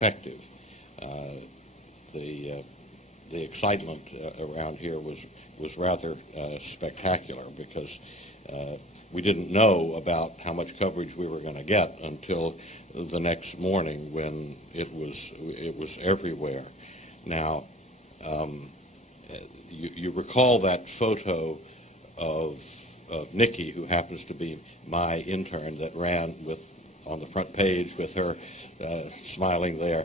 effective. The excitement around here was rather spectacular because we didn't know about how much coverage we were going to get until the next morning when it was everywhere. Now, you recall that photo of Nikki, who happens to be my intern, that ran on the front page with her smiling there.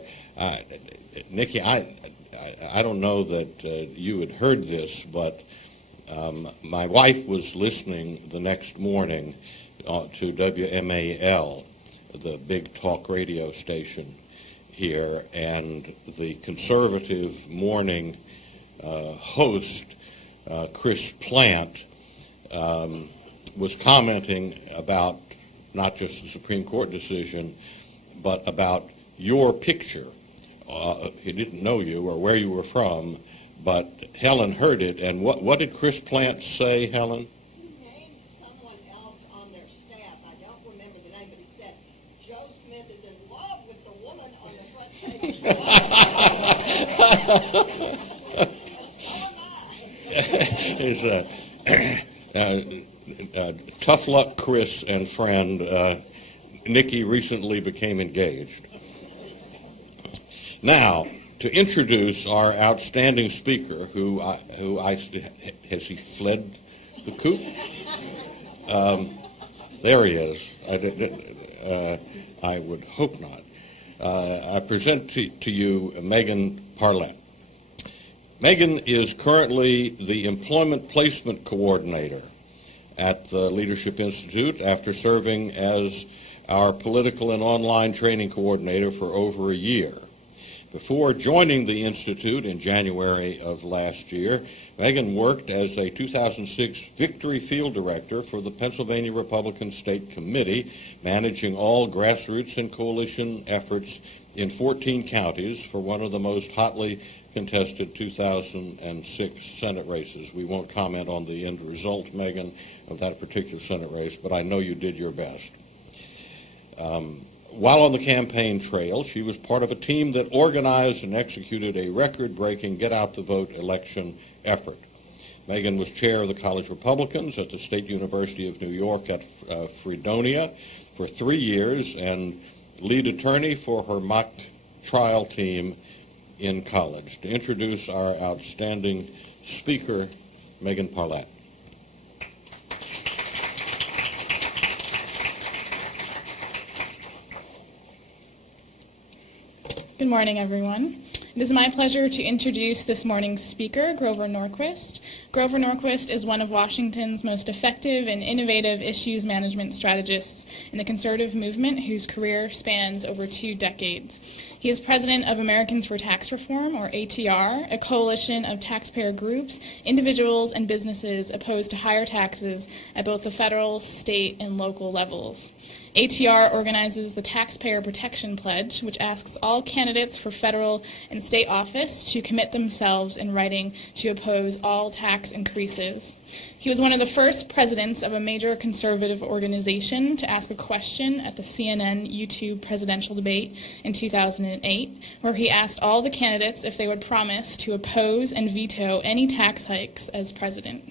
Nikki, I don't know that you had heard this, but my wife was listening the next morning to WMAL, the big talk radio station here, and the conservative morning host, Chris Plant, was commenting about not just the Supreme Court decision, but about your picture. He didn't know you or where you were from, but Helen heard it. And what did Chris Plant say, Helen? He named someone else on their staff. I don't remember the name, but he said, Joe Smith is in love with the woman on the front page. And so am I. Tough luck, Chris and friend. Nikki recently became engaged. Now, to introduce our outstanding speaker, has he fled the coop? There he is. I would hope not. I present to you Megan Parlett. Megan is currently the Employment Placement Coordinator at the Leadership Institute after serving as our Political and Online Training Coordinator for over a year. Before joining the Institute in January of last year, Megan worked as a 2006 Victory Field Director for the Pennsylvania Republican State Committee, managing all grassroots and coalition efforts in 14 counties for one of the most hotly contested 2006 Senate races. We won't comment on the end result, Megan, of that particular Senate race, but I know you did your best. While on the campaign trail, she was part of a team that organized and executed a record-breaking get-out-the-vote election effort. Megan was chair of the College Republicans at the State University of New York at Fredonia for 3 years and lead attorney for her mock trial team in college. To introduce our outstanding speaker, Megan Parlett. Good morning, everyone. It is my pleasure to introduce this morning's speaker, Grover Norquist. Grover Norquist is one of Washington's most effective and innovative issues management strategists in the conservative movement, whose career spans over 2 decades. He is president of Americans for Tax Reform, or ATR, a coalition of taxpayer groups, individuals, and businesses opposed to higher taxes at both the federal, state, and local levels. ATR organizes the Taxpayer Protection Pledge, which asks all candidates for federal and state office to commit themselves in writing to oppose all tax increases. He was one of the first presidents of a major conservative organization to ask a question at the CNN YouTube presidential debate in 2008, where he asked all the candidates if they would promise to oppose and veto any tax hikes as president.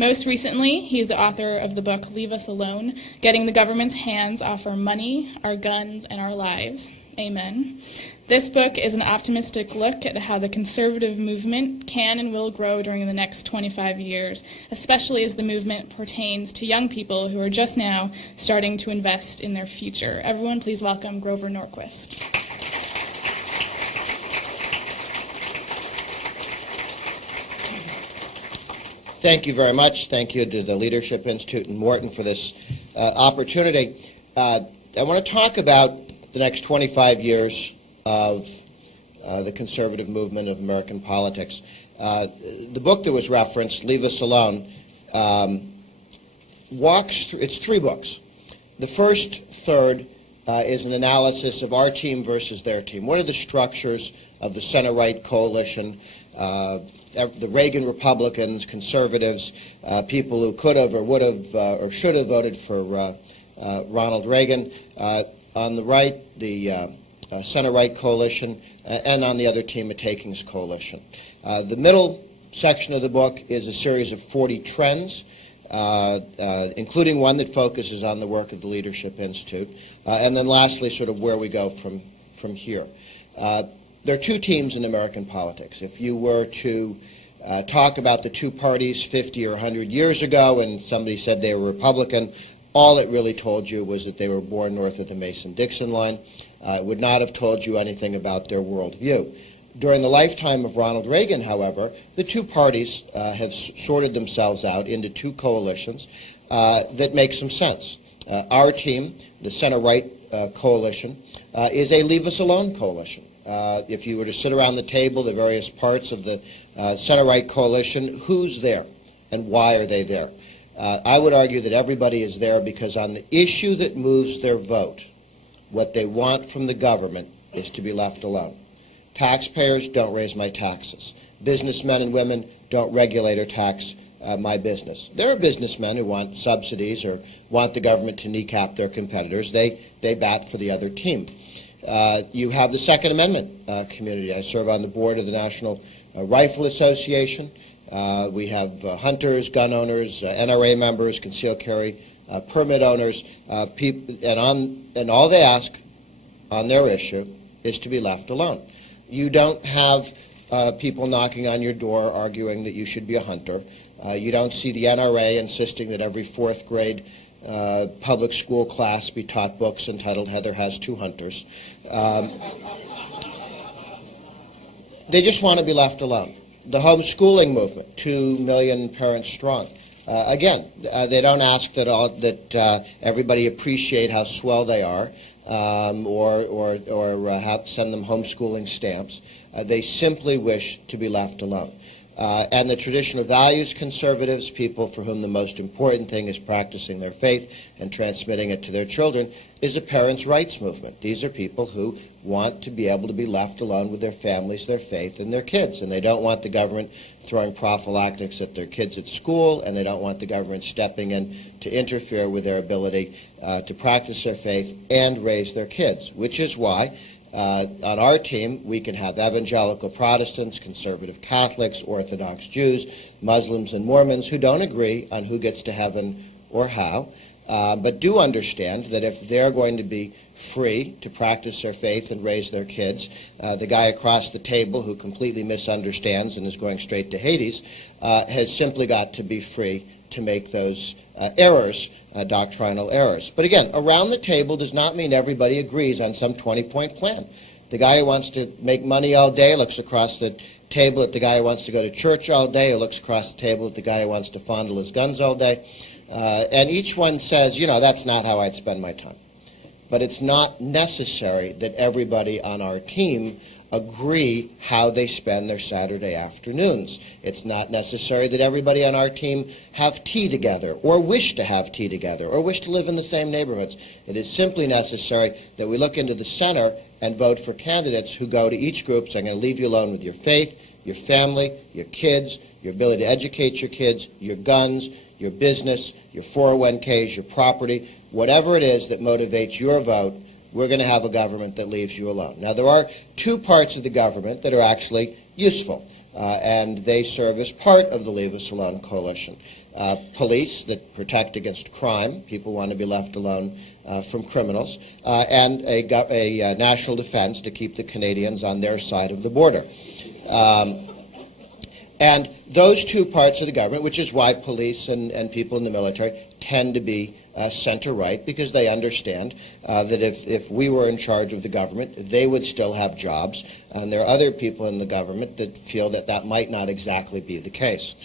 Most recently, he is the author of the book Leave Us Alone, Getting the Government's Hands Off Our Money, Our Guns, and Our Lives. Amen. This book is an optimistic look at how the conservative movement can and will grow during the next 25 years, especially as the movement pertains to young people who are just now starting to invest in their future. Everyone, please welcome Grover Norquist. Thank you very much. Thank you to the Leadership Institute and Morton for this opportunity. I want to talk about the next 25 years of the conservative movement of American politics. The book that was referenced, Leave Us Alone, walks through, it's 3 books. The first third is an analysis of our team versus their team. What are the structures of the center-right coalition? The Reagan Republicans, conservatives, people who could have or would have or should have voted for Ronald Reagan. On the right, the center-right coalition, and on the other team, a takings coalition. The middle section of the book is a series of 40 trends, including one that focuses on the work of the Leadership Institute, and then lastly, sort of where we go from here. There are two teams in American politics. If you were to talk about the two parties 50 or 100 years ago and somebody said they were Republican, all it really told you was that they were born north of the Mason-Dixon line. It would not have told you anything about their worldview. During the lifetime of Ronald Reagan, however, the two parties have sorted themselves out into two coalitions that make some sense. Our team, the center-right coalition, is a Leave Us Alone coalition. If you were to sit around the table, the various parts of the center-right coalition, who's there and why are they there? I would argue that everybody is there because on the issue that moves their vote, what they want from the government is to be left alone. Taxpayers, don't raise my taxes. Businessmen and women, don't regulate or tax my business. There are businessmen who want subsidies or want the government to kneecap their competitors. They bat for the other team. You have the Second Amendment community. I serve on the board of the National Rifle Association. We have hunters, gun owners, NRA members, concealed carry permit owners, and all they ask on their issue is to be left alone. You don't have people knocking on your door arguing that you should be a hunter. You don't see the NRA insisting that every fourth grade public school class be taught books entitled Heather Has Two Hunters. They just want to be left alone. The homeschooling movement, 2 million parents strong. Again, they don't ask that everybody appreciate how swell they are, or have send them homeschooling stamps. They simply wish to be left alone. And the traditional values conservatives, people for whom the most important thing is practicing their faith and transmitting it to their children, is a parents' rights movement. These are people who want to be able to be left alone with their families, their faith, and their kids. And they don't want the government throwing prophylactics at their kids at school, and they don't want the government stepping in to interfere with their ability to practice their faith and raise their kids, which is why on our team, we can have evangelical Protestants, conservative Catholics, Orthodox Jews, Muslims, and Mormons who don't agree on who gets to heaven or how, but do understand that if they're going to be free to practice their faith and raise their kids, the guy across the table who completely misunderstands and is going straight to Hades has simply got to be free to make those errors, doctrinal errors. But again, around the table does not mean everybody agrees on some 20-point plan. The guy who wants to make money all day looks across the table at the guy who wants to go to church all day, who looks across the table at the guy who wants to fondle his guns all day. And each one says, that's not how I'd spend my time. But it's not necessary that everybody on our team agree how they spend their Saturday afternoons. It's not necessary that everybody on our team have tea together, or wish to have tea together, or wish to live in the same neighborhoods. It is simply necessary that we look into the center and vote for candidates who go to each group saying, I'm going to leave you alone with your faith, your family, your kids, your ability to educate your kids, your guns, your business, your 401ks, your property, whatever it is that motivates your vote. We're going to have a government that leaves you alone. Now, there are two parts of the government that are actually useful, and they serve as part of the Leave Us Alone coalition. Police that protect against crime, people want to be left alone from criminals, and a national defense to keep the Canadians on their side of the border. And those two parts of the government, which is why police and people in the military tend to be center-right, because they understand that if we were in charge of the government, they would still have jobs. And there are other people in the government that feel that that might not exactly be the case.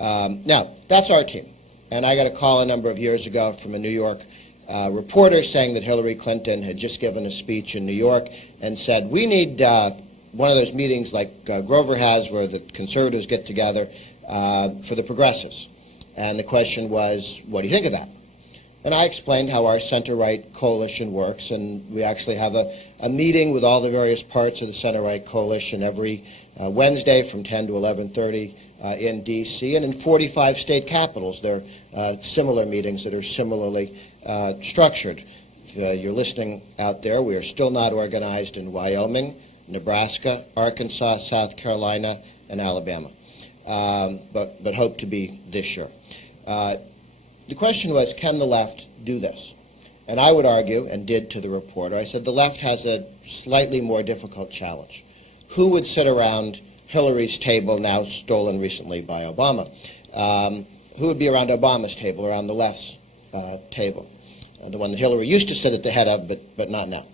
Now, that's our team. And I got a call a number of years ago from a New York reporter saying that Hillary Clinton had just given a speech in New York and said, we need one of those meetings like Grover has where the conservatives get together for the progressives. And the question was, what do you think of that? And I explained how our center-right coalition works, and we actually have a meeting with all the various parts of the center-right coalition every Wednesday from 10 to 11:30 in D.C., and in 45 state capitals there are similar meetings that are similarly structured. if you're listening out there, we are still not organized in Wyoming, Nebraska, Arkansas, South Carolina, and Alabama, but hope to be this year. The question was, can the left do this? And I would argue, and did to the reporter, I said the left has a slightly more difficult challenge. Who would sit around Hillary's table, now stolen recently by Obama? Who would be around Obama's table, around the left's table? The one that Hillary used to sit at the head of, but not now.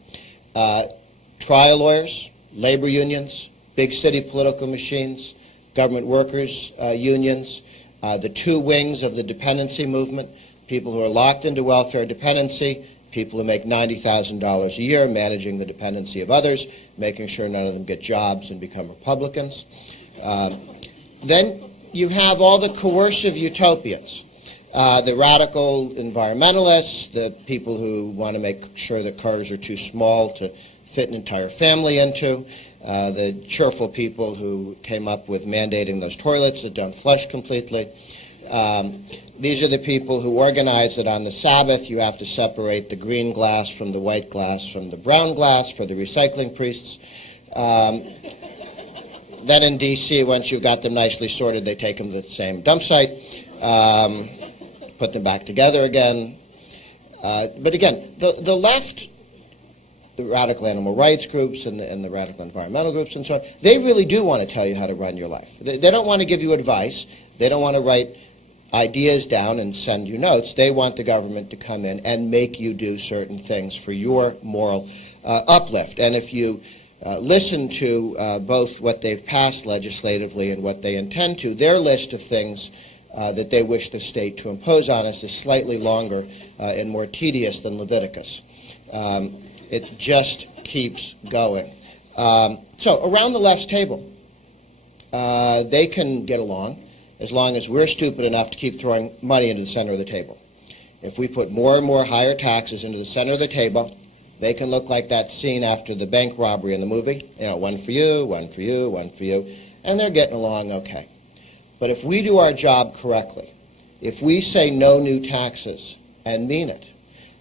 Trial lawyers, labor unions, big city political machines, government workers' unions, the two wings of the dependency movement, people who are locked into welfare dependency, people who make $90,000 a year managing the dependency of others, making sure none of them get jobs and become Republicans. Then you have all the coercive utopians, the radical environmentalists, the people who want to make sure that cars are too small to fit an entire family into, the cheerful people who came up with mandating those toilets that don't flush completely. These are the people who organize that on the Sabbath you have to separate the green glass from the white glass from the brown glass for the recycling priests. Then in D.C., once you've got them nicely sorted, they take them to the same dump site, put them back together again. But again, the left, the radical animal rights groups and the radical environmental groups and so on, they really do want to tell you how to run your life. They don't want to give you advice. They don't want to write ideas down and send you notes. They want the government to come in and make you do certain things for your moral uplift. And if you listen to both what they've passed legislatively and what they intend to, their list of things that they wish the state to impose on us is slightly longer and more tedious than Leviticus. It just keeps going. So around the left's table, they can get along as long as we're stupid enough to keep throwing money into the center of the table. If we put more and more higher taxes into the center of the table, they can look like that scene after the bank robbery in the movie. You know, one for you, one for you, one for you, and they're getting along okay. But if we do our job correctly, if we say no new taxes and mean it,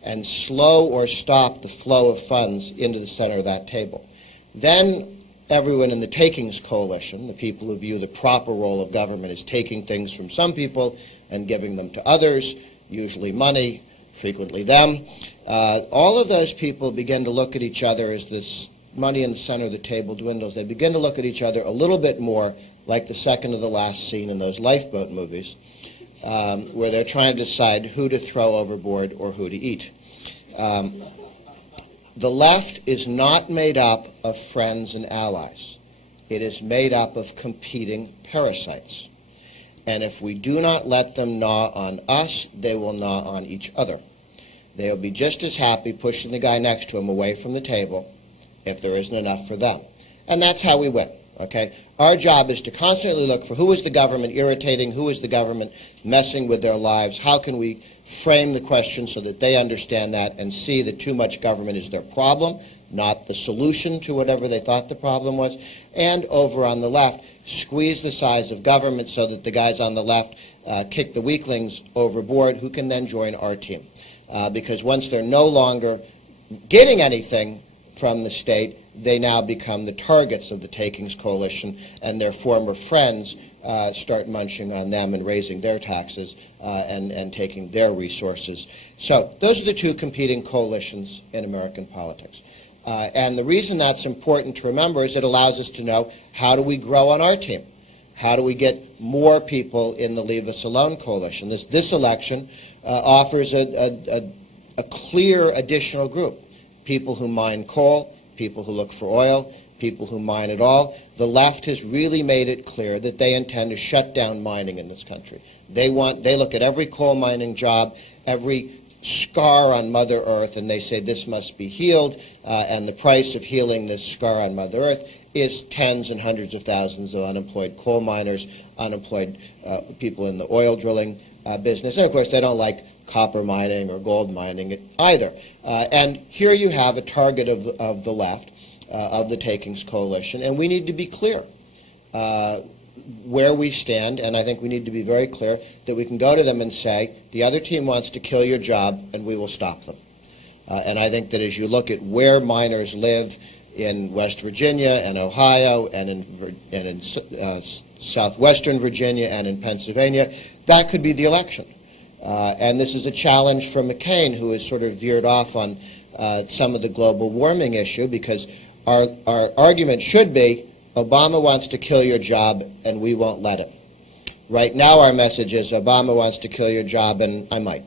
and slow or stop the flow of funds into the center of that table, then everyone in the takings coalition, the people who view the proper role of government as taking things from some people and giving them to others, usually money, frequently them, all of those people begin to look at each other as this money in the center of the table dwindles. They begin to look at each other a little bit more like the second to the last scene in those lifeboat movies, where they're trying to decide who to throw overboard or who to eat. The left is not made up of friends and allies. It is made up of competing parasites. And if we do not let them gnaw on us, they will gnaw on each other. They will be just as happy pushing the guy next to him away from the table if there isn't enough for them. And that's how we win, okay? Our job is to constantly look for who is the government irritating, who is the government messing with their lives, how can we frame the question so that they understand that and see that too much government is their problem, not the solution to whatever they thought the problem was. And over on the left, squeeze the size of government so that the guys on the left kick the weaklings overboard who can then join our team. Because once they're no longer getting anything from the state, they now become the targets of the takings coalition, and their former friends start munching on them and raising their taxes and taking their resources. So those are the two competing coalitions in American politics. And the reason that's important to remember is it allows us to know, how do we grow on our team? How do we get more people in the Leave Us Alone coalition? This election offers a clear additional group. People who mine coal, people who look for oil, people who mine it all. The left has really made it clear that they intend to shut down mining in this country. They look at every coal mining job, every scar on Mother Earth, and they say this must be healed, and the price of healing this scar on Mother Earth is tens and hundreds of thousands of unemployed coal miners, unemployed people in the oil drilling business, and of course they don't like copper mining or gold mining either. And here you have a target of the left, of the Takings Coalition, and we need to be clear where we stand, and I think we need to be very clear that we can go to them and say, the other team wants to kill your job, and we will stop them. And I think that as you look at where minors live in West Virginia and Ohio and in southwestern Virginia and in Pennsylvania, that could be the election. And this is a challenge for McCain, who has sort of veered off on some of the global warming issue, because our argument should be Obama wants to kill your job and we won't let him. Right now our message is Obama wants to kill your job and I might,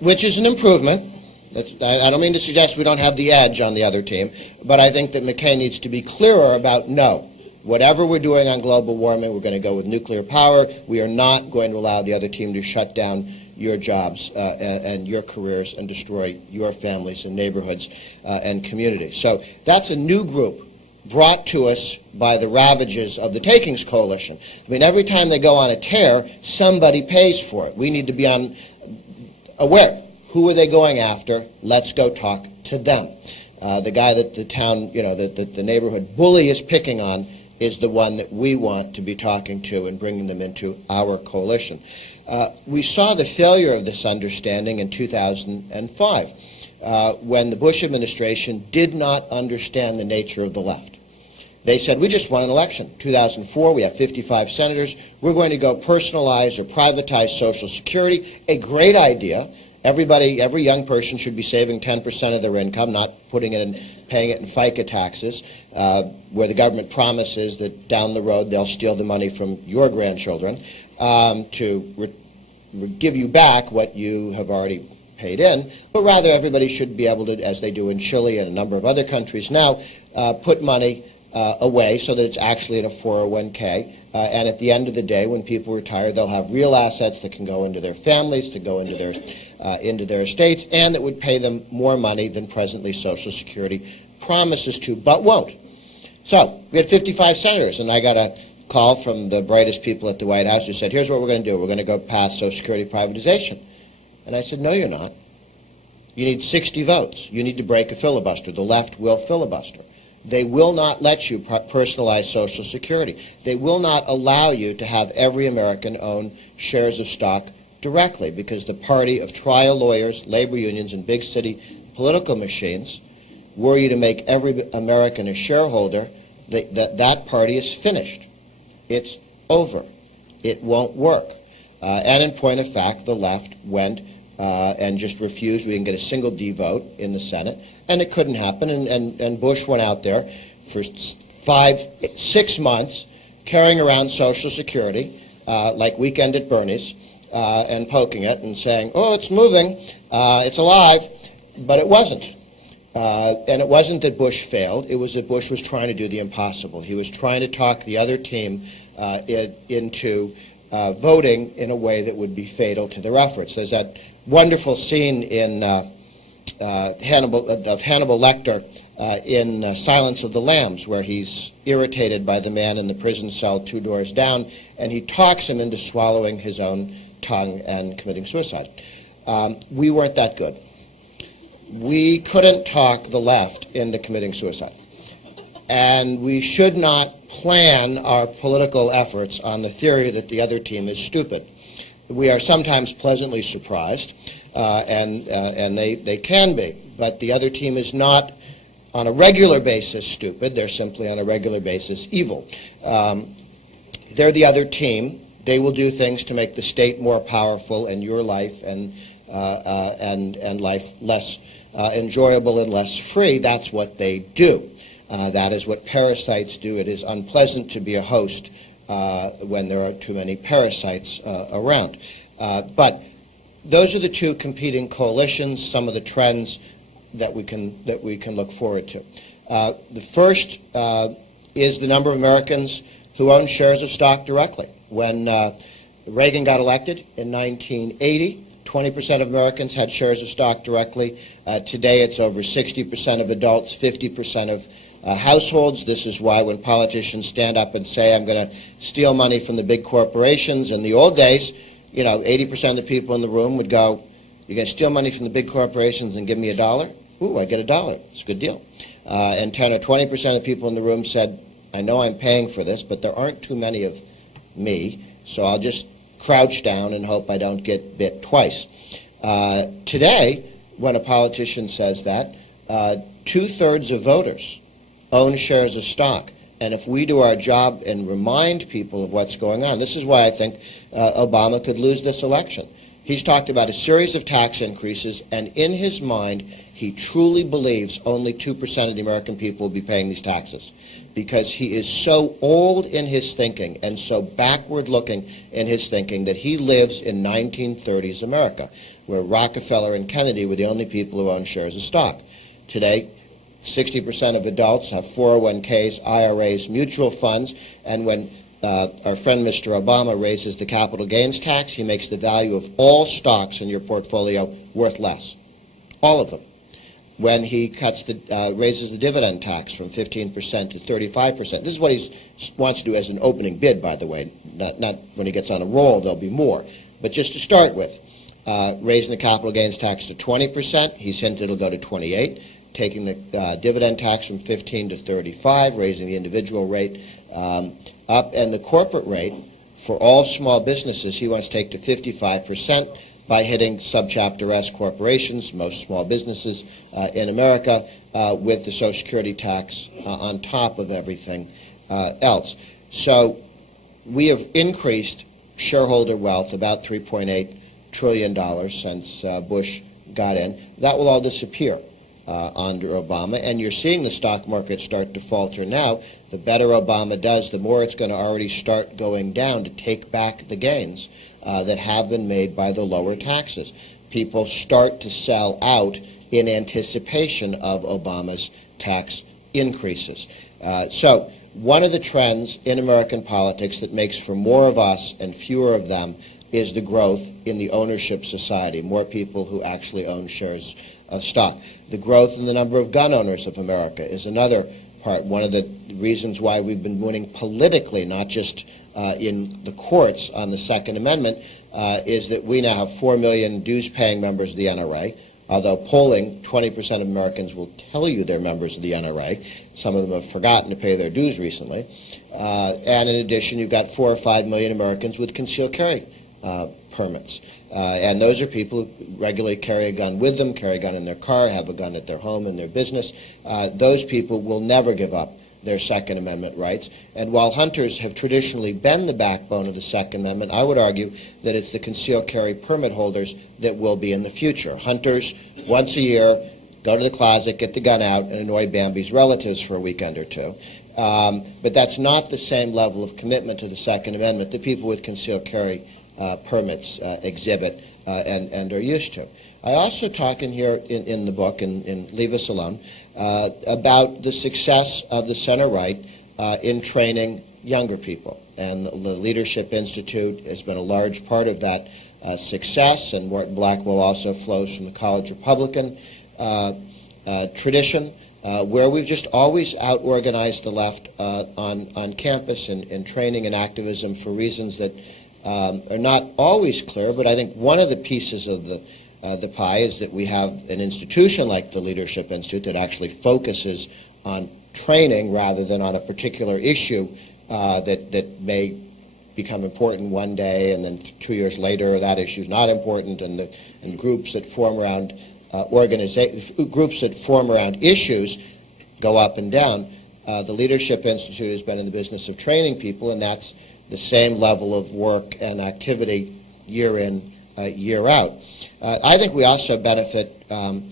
which is an improvement. I don't mean to suggest we don't have the edge on the other team, but I think that McCain needs to be clearer about no. Whatever we're doing on global warming, we're going to go with nuclear power. We are not going to allow the other team to shut down your jobs and your careers and destroy your families and neighborhoods and communities. So that's a new group brought to us by the ravages of the Takings Coalition. I mean, every time they go on a tear, somebody pays for it. We need to be aware. Who are they going after? Let's go talk to them. The guy that the town, the neighborhood bully is picking on is the one that we want to be talking to and bringing them into our coalition. We saw the failure of this understanding in 2005 when the Bush administration did not understand the nature of the left. They said, we just won an election. 2004, we have 55 senators. We're going to go personalize or privatize Social Security. A great idea. Every young person should be saving 10% of their income, not putting it in, paying it in FICA taxes, where the government promises that down the road they'll steal the money from your grandchildren to give you back what you have already paid in, but rather everybody should be able to, as they do in Chile and a number of other countries now, put money away so that it's actually in a 401k. And at the end of the day, when people retire, they'll have real assets that can go into their families, to go into their estates, and that would pay them more money than presently Social Security promises to, but won't. So we had 55 senators, and I got a call from the brightest people at the White House who said, here's what we're going to do. We're going to go pass Social Security privatization. And I said, no, you're not. You need 60 votes. You need to break a filibuster. The left will filibuster. They will not let you personalize Social Security. They will not allow you to have every American own shares of stock directly, because the party of trial lawyers, labor unions, and big city political machines, were you to make every American a shareholder, that party is finished. It's over. It won't work. And in point of fact, the left went and just refused. We didn't get a single D vote in the Senate, and it couldn't happen. And Bush went out there for 6 months carrying around Social Security like Weekend at Bernie's and poking it and saying, oh, it's moving, it's alive, but it wasn't. And it wasn't that Bush failed. It was that Bush was trying to do the impossible. He was trying to talk the other team into voting in a way that would be fatal to their efforts. There's that wonderful scene in Hannibal Lecter in Silence of the Lambs, where he's irritated by the man in the prison cell 2 doors down, and he talks him into swallowing his own tongue and committing suicide. We weren't that good. We couldn't talk the left into committing suicide. And we should not plan our political efforts on the theory that the other team is stupid. We are sometimes pleasantly surprised, and they can be, but the other team is not on a regular basis stupid. They're simply on a regular basis evil. They're the other team. They will do things to make the state more powerful and your life and life less enjoyable and less free. That's what they do. That is what parasites do. It is unpleasant to be a host when there are too many parasites around. But those are the two competing coalitions, some of the trends that we can look forward to. The first is the number of Americans who own shares of stock directly. When Reagan got elected in 1980, 20% of Americans had shares of stock directly. Today it's over 60% of adults, 50% of households. This is why when politicians stand up and say, I'm going to steal money from the big corporations, in the old days, 80% of the people in the room would go, you're going to steal money from the big corporations and give me $1? Ooh, I get $1. It's a good deal. And 10 or 20% of the people in the room said, I know I'm paying for this, but there aren't too many of me, so I'll just crouch down and hope I don't get bit twice. Today, when a politician says that. 2/3 of voters own shares of stock. And if we do our job and remind people of what's going on, this is why I think Obama could lose this election. He's talked about a series of tax increases, and in his mind, he truly believes only 2% of the American people will be paying these taxes, because he is so old in his thinking and so backward-looking in his thinking that he lives in 1930s America, where Rockefeller and Kennedy were the only people who owned shares of stock. Today, 60% of adults have 401ks, IRAs, mutual funds, and when our friend Mr. Obama raises the capital gains tax, he makes the value of all stocks in your portfolio worth less, all of them. When he raises the dividend tax from 15% to 35%, this is what he wants to do as an opening bid, by the way, not when he gets on a roll, there'll be more. But just to start with, raising the capital gains tax to 20%, he's hinted it'll go to 28%. Taking the dividend tax from 15 to 35, raising the individual rate up, and the corporate rate for all small businesses he wants to take to 55% by hitting subchapter S corporations, most small businesses in America, with the Social Security tax on top of everything else. So we have increased shareholder wealth about $3.8 trillion since Bush got in. That will all disappear under Obama, and you're seeing the stock market start to falter now. The better Obama does, the more it's going to already start going down to take back the gains that have been made by the lower taxes. People start to sell out in anticipation of Obama's tax increases. So one of the trends in American politics that makes for more of us and fewer of them is the growth in the ownership society, more people who actually own shares of stock. The growth in the number of gun owners of America is another part. One of the reasons why we've been winning politically, not just in the courts on the Second Amendment, is that we now have 4 million dues-paying members of the NRA, although polling, 20% of Americans will tell you they're members of the NRA. Some of them have forgotten to pay their dues recently. And in addition, you've got 4 or 5 million Americans with concealed carry permits. And those are people who regularly carry a gun with them, carry a gun in their car, have a gun at their home, in their business. Those people will never give up their Second Amendment rights. And while hunters have traditionally been the backbone of the Second Amendment, I would argue that it's the concealed carry permit holders that will be in the future. Hunters, once a year, go to the closet, get the gun out, and annoy Bambi's relatives for a weekend or two. But that's not the same level of commitment to the Second Amendment that people with concealed carry permits exhibit and are used to. I also talk in here in the book, and Leave Us Alone, about the success of the center-right in training younger people. And the Leadership Institute has been a large part of that success, and Morton Blackwell also flows from the college Republican tradition, where we've just always out-organized the left on campus in training and activism for reasons that are not always clear, but I think one of the pieces of the pie is that we have an institution like the Leadership Institute that actually focuses on training rather than on a particular issue that may become important one day, and then 2 years later that issue is not important, and groups that form around groups that form around issues go up and down. The Leadership Institute has been in the business of training people, and that's the same level of work and activity year in, year out. I think we also benefit from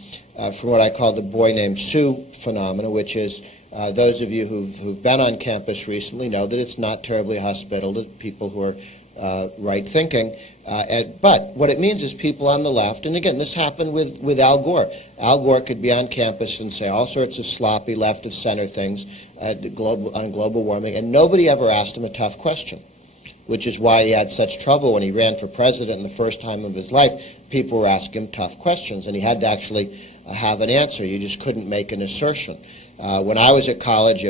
what I call the boy named Sue phenomena, which is those of you who've been on campus recently know that it's not terribly hospitable to people who are right-thinking. But what it means is people on the left, and again, this happened with Al Gore. Al Gore could be on campus and say all sorts of sloppy left-of-center things on global warming, and nobody ever asked him a tough question, which is why he had such trouble when he ran for president in the first time of his life. People were asking him tough questions, and he had to actually have an answer. You just couldn't make an assertion. When I was at college,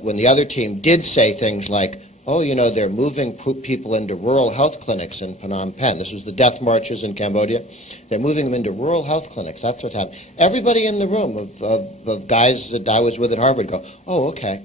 when the other team did say things like, oh, you know, they're moving people into rural health clinics in Phnom Penh. This was the death marches in Cambodia. They're moving them into rural health clinics. That's what happened. Everybody in the room of guys that I was with at Harvard go, oh, okay.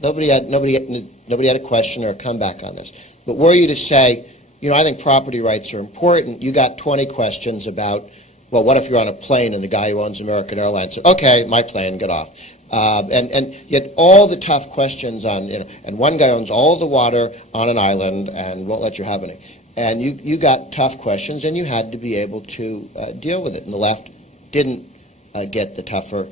Nobody had a question or a comeback on this. But were you to say, you know, I think property rights are important, you got 20 questions about Well, what if you're on a plane and the guy who owns American Airlines said, okay, my plane, get off. And yet all the tough questions on, and one guy owns all the water on an island and won't let you have any. And you got tough questions, and you had to be able to deal with it. And the left didn't get the tougher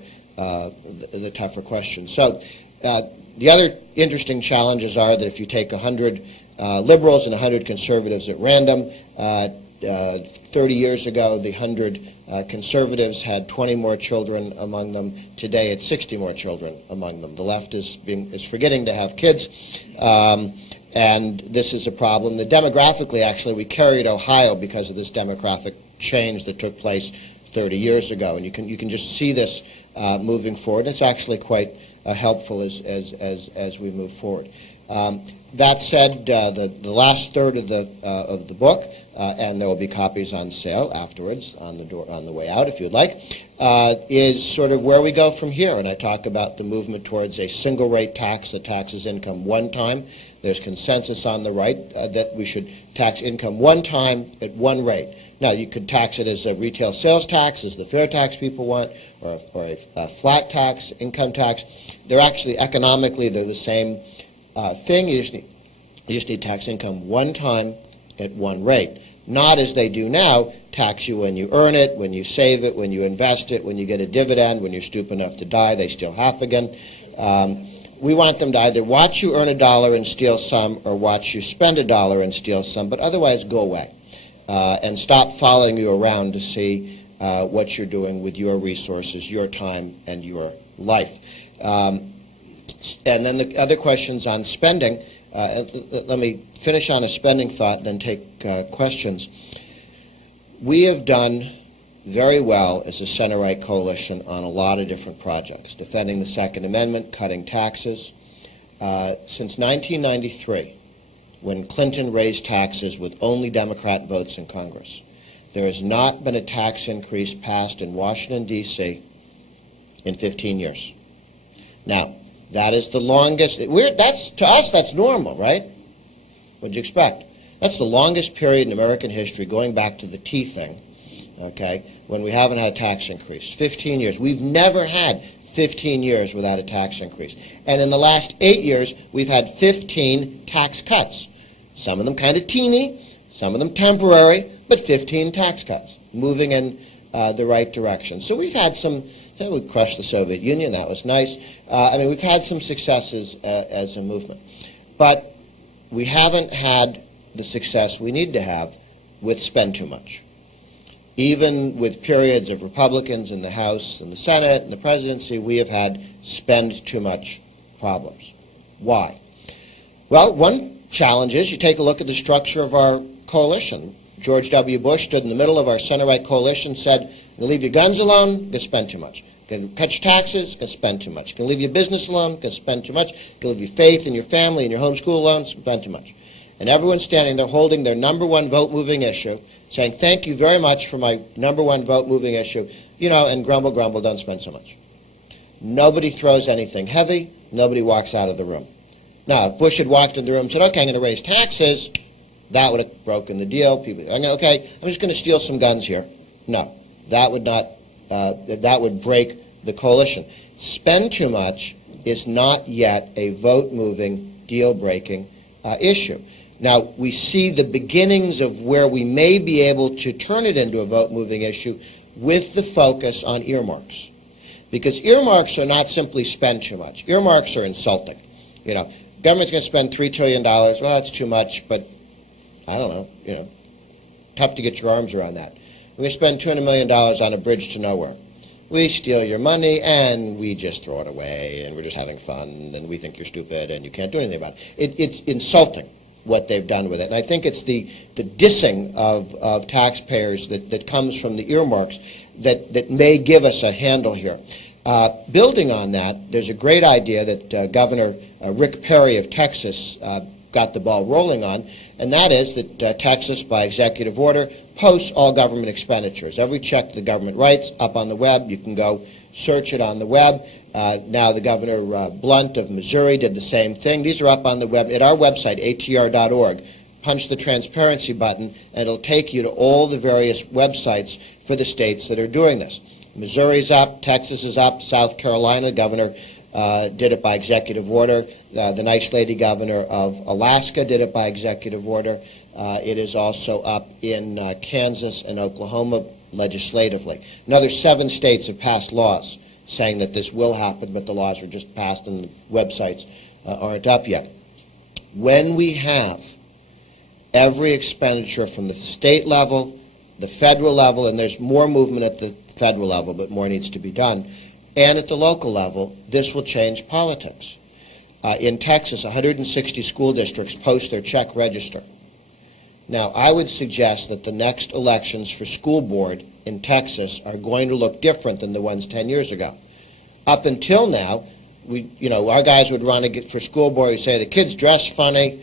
questions. So the other interesting challenges are that if you take 100 liberals and 100 conservatives at random, 30 years ago, the 100 conservatives had 20 more children among them. Today, it's 60 more children among them. The left is forgetting to have kids, and this is a problem. Demographically, actually, we carried Ohio because of this demographic change that took place 30 years ago, and you can just see this moving forward. It's actually quite helpful as we move forward. That said, the last third of the book, and there will be copies on sale afterwards on the way out if you'd like, is sort of where we go from here. And I talk about the movement towards a single rate tax that taxes income one time. There's consensus on the right that we should tax income one time at one rate. Now, you could tax it as a retail sales tax, as the fair tax people want, or a flat tax, income tax. They're actually economically they're the same thing. You just need tax income one time at one rate, not as they do now, tax you when you earn it, when you save it, when you invest it, when you get a dividend, when you're stupid enough to die, they steal half again. We want them to either watch you earn $1 and steal some, or watch you spend $1 and steal some, but otherwise go away and stop following you around to see what you're doing with your resources, your time, and your life. And then the other questions on spending. Let me finish on a spending thought, then take questions. We have done very well as a center-right coalition on a lot of different projects, defending the Second Amendment, cutting taxes. Since 1993, when Clinton raised taxes with only Democrat votes in Congress, there has not been a tax increase passed in Washington, D.C. in 15 years. Now, that is the longest. To us, that's normal, right? What'd you expect? That's the longest period in American history, going back to the tea thing, okay, when we haven't had a tax increase. 15 years. We've never had 15 years without a tax increase. And in the last 8 years, we've had 15 tax cuts. Some of them kind of teeny, some of them temporary, but 15 tax cuts, moving in the right direction. So we've had some. We crushed the Soviet Union. That was nice. We've had some successes as a movement. But we haven't had the success we need to have with spend too much. Even with periods of Republicans in the House and the Senate and the presidency, we have had spend too much problems. Why? Well, one challenge is you take a look at the structure of our coalition. George W. Bush stood in the middle of our center-right coalition, said, "Gonna leave your guns alone, gonna spend too much. Gonna cut your taxes, gonna spend too much. Gonna leave your business alone, gonna spend too much. Gonna leave your faith and your family and your homeschool alone, spend too much." And everyone's standing there holding their number one vote-moving issue, saying, "Thank you very much for my number one vote-moving issue," and grumble, grumble, don't spend so much. Nobody throws anything heavy. Nobody walks out of the room. Now, if Bush had walked in the room and said, "Okay, I'm going to raise taxes," that would have broken the deal. People, I'm just going to steal some guns here. No, that would not. That would break the coalition. Spend too much is not yet a vote-moving, deal-breaking issue. Now, we see the beginnings of where we may be able to turn it into a vote-moving issue with the focus on earmarks. Because earmarks are not simply spend too much. Earmarks are insulting. Government's going to spend $3 trillion. Well, that's too much, but I don't know, tough to get your arms around that. We're going to spend $200 million on a bridge to nowhere. We steal your money, and we just throw it away, and we're just having fun, and we think you're stupid, and you can't do anything about it. It's insulting what they've done with it. And I think it's the dissing of taxpayers that comes from the earmarks that may give us a handle here. Building on that, there's a great idea that Governor Rick Perry of Texas got the ball rolling on, and that is that Texas, by executive order, posts all government expenditures. Every check the government writes up on the web. You can go search it on the web. Now the Governor Blunt of Missouri did the same thing. These are up on the web at our website, atr.org. punch the transparency button, and it'll take you to all the various websites for the states that are doing this. Missouri's up, Texas is up, South Carolina, governor did it by executive order. The nice lady governor of Alaska did it by executive order. It is also up in Kansas and Oklahoma legislatively. Another 7 states have passed laws saying that this will happen, but the laws are just passed and the websites aren't up yet. When we have every expenditure from the state level, the federal level, and there's more movement at the federal level, but more needs to be done, and at the local level, this will change politics. In Texas, 160 school districts post their check register. Now, I would suggest that the next elections for school board in Texas are going to look different than the ones 10 years ago. Up until now, our guys would run for school board and say the kids dress funny,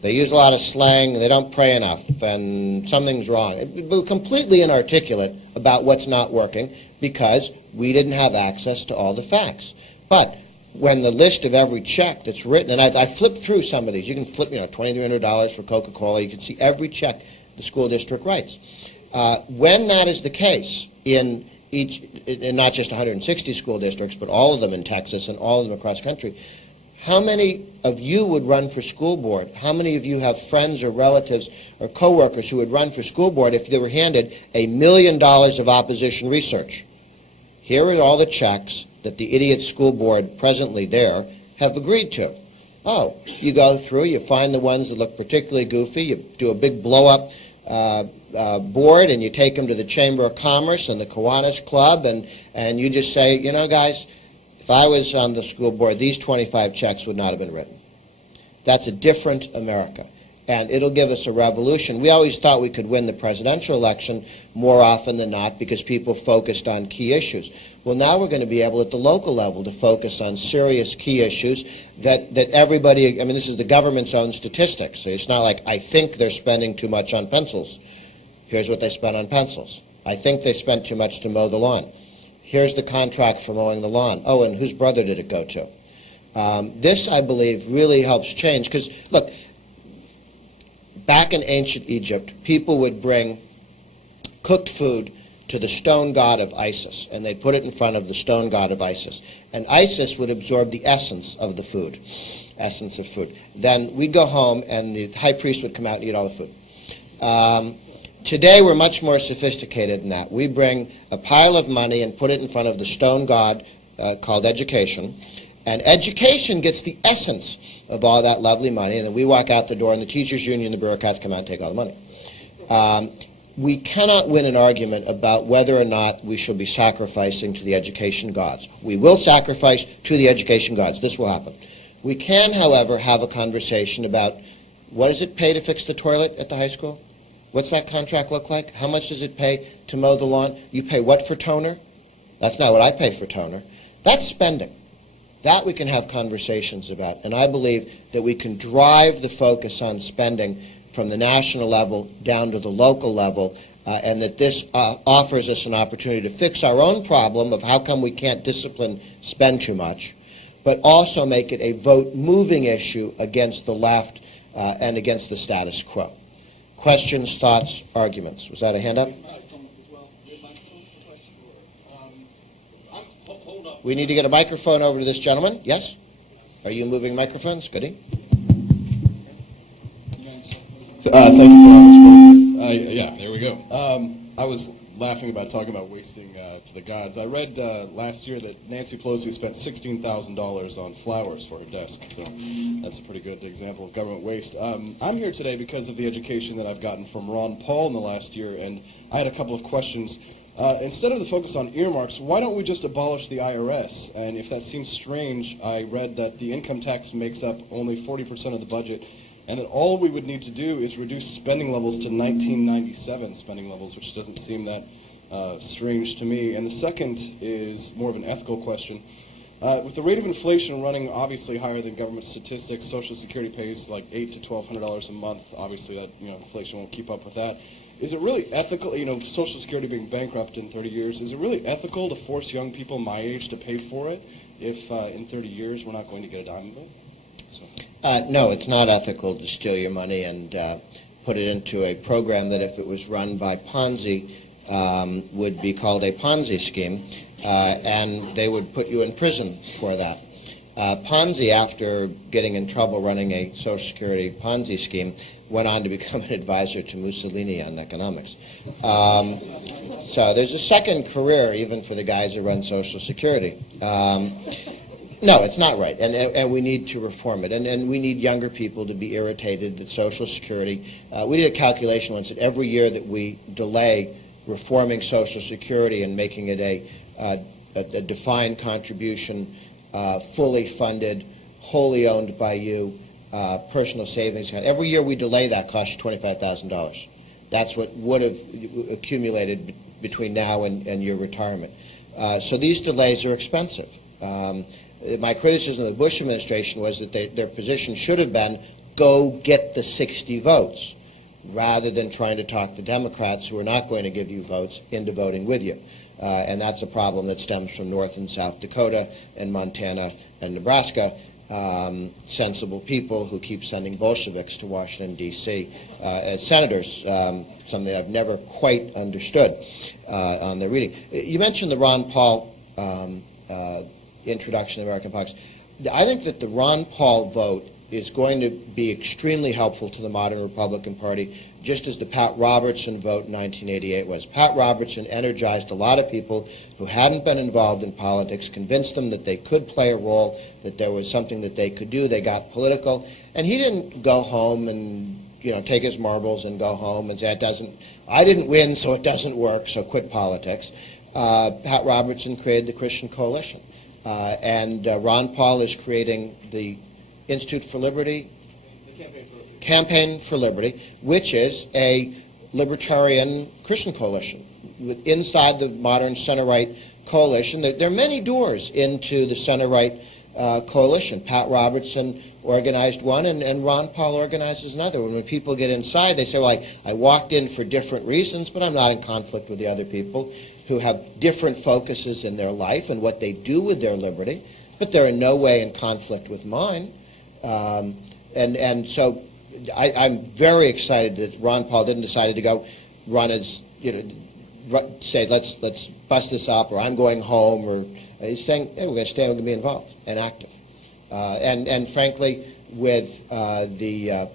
they use a lot of slang, they don't pray enough, and something's wrong. We're completely inarticulate about what's not working because we didn't have access to all the facts. But when the list of every check that's written, and I flipped through some of these, you can flip, $2,300 for Coca-Cola, you can see every check the school district writes. When that is the case in not just 160 school districts, but all of them in Texas and all of them across the country, how many of you would run for school board? How many of you have friends or relatives or coworkers who would run for school board if they were handed $1 million of opposition research? Here are all the checks that the idiot school board presently there have agreed to. Oh, you go through, you find the ones that look particularly goofy, you do a big blow-up board, and you take them to the Chamber of Commerce and the Kiwanis Club, and you just say, guys, if I was on the school board, these 25 checks would not have been written. That's a different America, and it'll give us a revolution. We always thought we could win the presidential election more often than not because people focused on key issues. Well, now we're going to be able at the local level to focus on serious key issues that everybody, this is the government's own statistics. It's not like, I think they're spending too much on pencils. Here's what they spent on pencils. I think they spent too much to mow the lawn. Here's the contract for mowing the lawn. Oh, and whose brother did it go to? This, I believe, really helps change. Because, look, back in ancient Egypt, people would bring cooked food to the stone god of Isis, and they'd put it in front of the stone god of Isis. And Isis would absorb the essence of the food, essence of food. Then we'd go home, and the high priest would come out and eat all the food. Today, we're much more sophisticated than that. We bring a pile of money and put it in front of the stone god called education, and education gets the essence of all that lovely money, and then we walk out the door, and the teachers' union and the bureaucrats come out and take all the money. We cannot win an argument about whether or not we should be sacrificing to the education gods. We will sacrifice to the education gods. This will happen. We can, however, have a conversation about what does it pay to fix the toilet at the high school? What's that contract look like? How much does it pay to mow the lawn? You pay what for toner? That's not what I pay for toner. That's spending. That we can have conversations about. And I believe that we can drive the focus on spending from the national level down to the local level, and that this offers us an opportunity to fix our own problem of how come we can't discipline spend too much, but also make it a vote-moving issue against the left and against the status quo. Questions, thoughts, arguments? Was that a hand up? We need to get a microphone over to this gentleman. Yes? Are you moving microphones? Goody. Thank you for having us. Yeah, there we go. I was laughing about talking about wasting to the gods. I read last year that Nancy Pelosi spent $16,000 on flowers for her desk, so that's a pretty good example of government waste. I'm here today because of the education that I've gotten from Ron Paul in the last year, and I had a couple of questions. Instead of the focus on earmarks, why don't we just abolish the IRS? And if that seems strange, I read that the income tax makes up only 40% of the budget, and that all we would need to do is reduce spending levels to 1997 spending levels, which doesn't seem that strange to me. And the second is more of an ethical question. With the rate of inflation running obviously higher than government statistics, Social Security pays like $800 to $1,200 a month. Obviously, that inflation won't keep up with that. Is it really ethical, Social Security being bankrupt in 30 years, is it really ethical to force young people my age to pay for it if in 30 years we're not going to get a dime of it? So. No, it's not ethical to steal your money and put it into a program that, if it was run by Ponzi, would be called a Ponzi scheme, and they would put you in prison for that. Ponzi, after getting in trouble running a Social Security Ponzi scheme, went on to become an advisor to Mussolini on economics. So there's a second career even for the guys who run Social Security. No, it's not right, and we need to reform it, and we need younger people to be irritated that Social Security. We did a calculation once that every year that we delay reforming Social Security and making it a defined contribution, fully funded, wholly owned by you, personal savings account, every year we delay that costs you $25,000. That's what would have accumulated between now and your retirement. So these delays are expensive. My criticism of the Bush administration was that their position should have been, go get the 60 votes, rather than trying to talk the Democrats, who are not going to give you votes, into voting with you. And that's a problem that stems from North and South Dakota and Montana and Nebraska, sensible people who keep sending Bolsheviks to Washington, D.C. As senators, something I've never quite understood on their reading. You mentioned the Ron Paul introduction of American politics. I think that the Ron Paul vote is going to be extremely helpful to the modern Republican Party, just as the Pat Robertson vote in 1988 was. Pat Robertson energized a lot of people who hadn't been involved in politics, convinced them that they could play a role, that there was something that they could do. They got political, and he didn't go home and take his marbles and go home and say, I didn't win, so it doesn't work, so quit politics. Pat Robertson created the Christian Coalition, and Ron Paul is creating the Institute for Liberty, Campaign for Liberty, which is a libertarian Christian coalition inside the modern center-right coalition. There are many doors into the center-right coalition. Pat Robertson organized one, and Ron Paul organizes another. When people get inside, they say, well, I walked in for different reasons, but I'm not in conflict with the other people who have different focuses in their life and what they do with their liberty, but they're in no way in conflict with mine. And so I'm very excited that Ron Paul didn't decide to go run as, say, let's bust this up, or I'm going home, or he's saying, hey, we're going to stay, we're going to be involved and active. And frankly, with the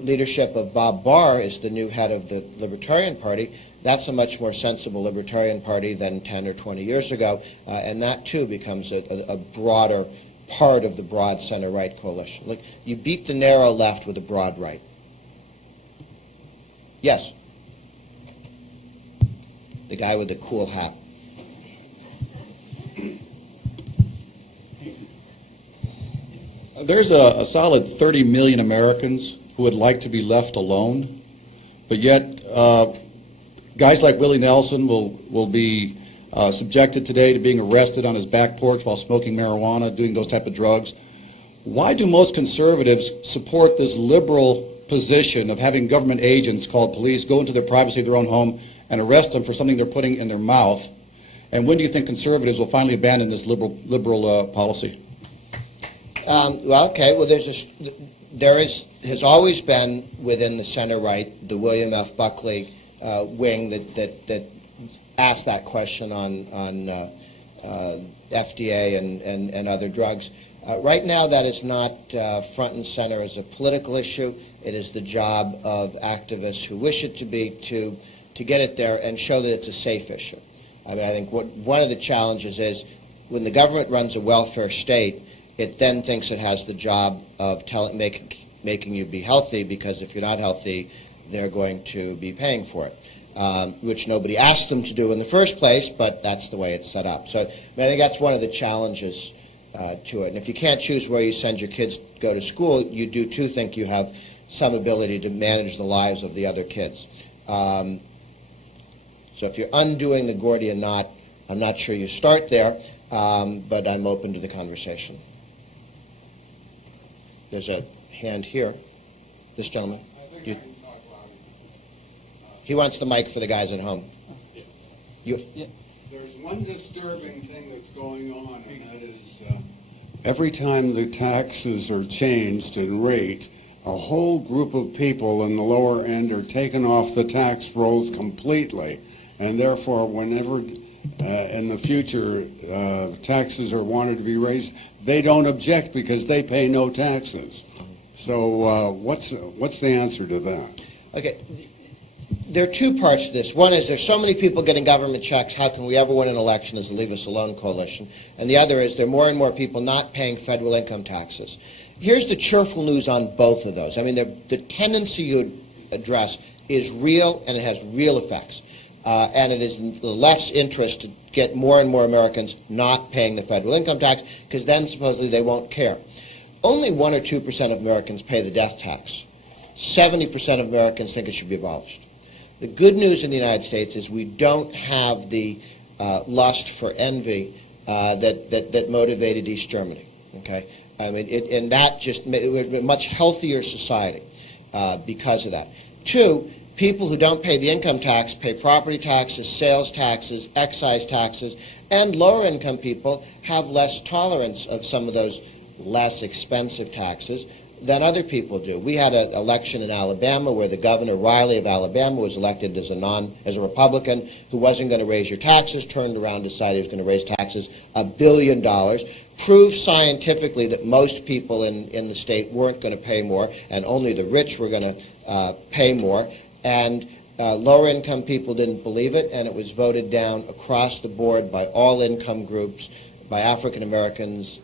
leadership of Bob Barr as the new head of the Libertarian Party, that's a much more sensible Libertarian Party than 10 or 20 years ago, and that too becomes a broader part of the broad center-right coalition. Look, you beat the narrow left with a broad right. Yes? The guy with the cool hat. There's a solid 30 million Americans who would like to be left alone, but yet guys like Willie Nelson will be subjected today to being arrested on his back porch while smoking marijuana, doing those type of drugs. Why do most conservatives support this liberal position of having government agents called police go into the privacy of their own home and arrest them for something they're putting in their mouth? And when do you think conservatives will finally abandon this liberal policy? Well, there has always been within the center-right the William F. Buckley wing that asked that question on FDA and other drugs. Right now, that is not front and center as a political issue. It is the job of activists who wish it to be to get it there and show that it's a safe issue. I mean, I think one of the challenges is when the government runs a welfare state, it then thinks it has the job of making you be healthy, because if you're not healthy, they're going to be paying for it, which nobody asked them to do in the first place, but that's the way it's set up. So I think that's one of the challenges to it. And if you can't choose where you send your kids to go to school, you do too think you have some ability to manage the lives of the other kids. So if you're undoing the Gordian knot, I'm not sure you start there, but I'm open to the conversation. There's a hand here. This gentleman. He wants the mic for the guys at home. There's one disturbing thing that's going on, and that is every time the taxes are changed in rate, a whole group of people in the lower end are taken off the tax rolls completely, and therefore whenever in the future taxes are wanted to be raised, they don't object because they pay no taxes. So what's the answer to that? Okay, there are two parts to this. One is there's so many people getting government checks, how can we ever win an election as the Leave Us Alone coalition? And the other is there are more and more people not paying federal income taxes. Here's the cheerful news on both of those. I mean, the tendency you address is real, and it has real effects. And it is in the left's interest to get more and more Americans not paying the federal income tax, because then supposedly they won't care. Only 1 or 2% of Americans pay the death tax. 70% of Americans think it should be abolished. The good news in the United States is we don't have the lust for envy that motivated East Germany. Okay, I mean, and that just we're a much healthier society because of that. Two, people who don't pay the income tax pay property taxes, sales taxes, excise taxes, and lower income people have less tolerance of some of those less expensive taxes than other people do. We had an election in Alabama where the Governor Riley of Alabama was elected as a Republican who wasn't going to raise your taxes, turned around, decided he was going to raise taxes $1 billion, proved scientifically that most people in the state weren't going to pay more and only the rich were going to pay more. And lower income people didn't believe it, and it was voted down across the board by all income groups, by African Americans,